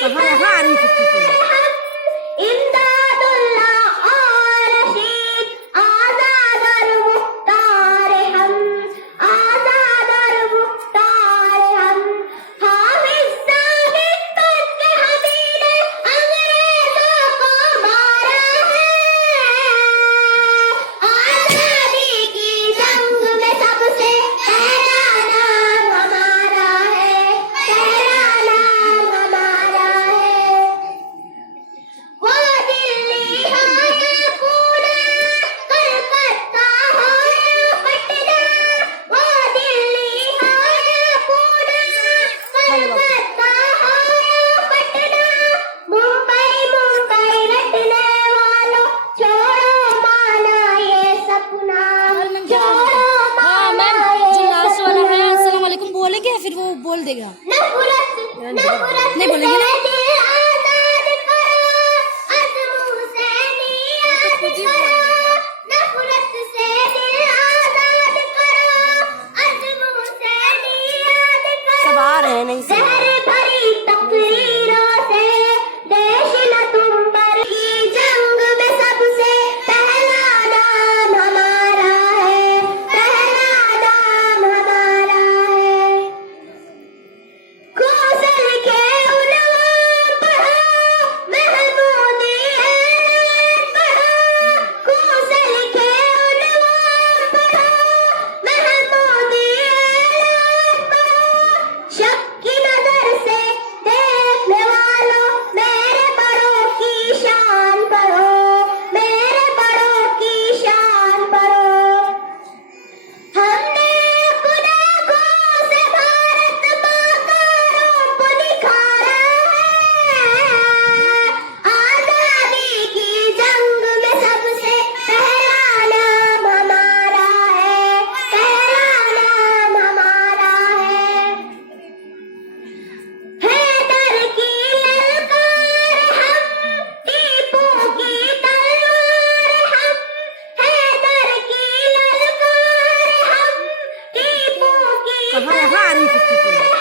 कहाँ यहाँ आ रही थी इमदादुल्लाह और रशीद आजाद और मुख्तार हम आजाद और मुख्तार हम हाफिज साबित तुर्क के हबीब अंग्रेजों को मारा है आजादी की जंग में सबसे पहला नाम हमारा है पहला नाम हमारा है वो दिल्ली हो या पूना कलकत्ता हो या पटना वो दिल्ली हो या पूना कलकत्ता हो या पटना मुंबई मुंबई रटने वालों छोड़ो माना ये सपना छोड़ो हाँ मैम माना जो ये लास्ट वाला है सपना अस्सलाम वालेकुम बोलेंगे फिर वो बोल देगा नफरत नफरत नहीं बोलेंगे ना? से दिल आजाद करो अज़्म से नियाज़ करो नफरत से दिल आजाद करो अज़्म से नियाज़ करो सब आ रहे हैं नहीं सब जहर भरी तकरीरों से देश न तुम पर की जंग में सबसे पहला नाम हमारा है पहला नाम हमारा है कौशल के उन्वान पढ़ो महमूदी ऐलान पढ़ो कौशल के उन्वान पढ़ो महमूदी ऐलान पढ़ो शक की नजर से देखने वालों मेरे बड़ों की शान पढ़ो मेरे बड़ों की शान पढ़ो हमने गुनाहों से भारत माँ का रूप निखारा है आजादी की जंग में सबसे पहला नाम हमारा है पहला नाम हमारा है हैदर की ललकार हम टीपू की तलवार हम हैदर की ललकार हम टीपू की कहाँ यहाँ आ रही थी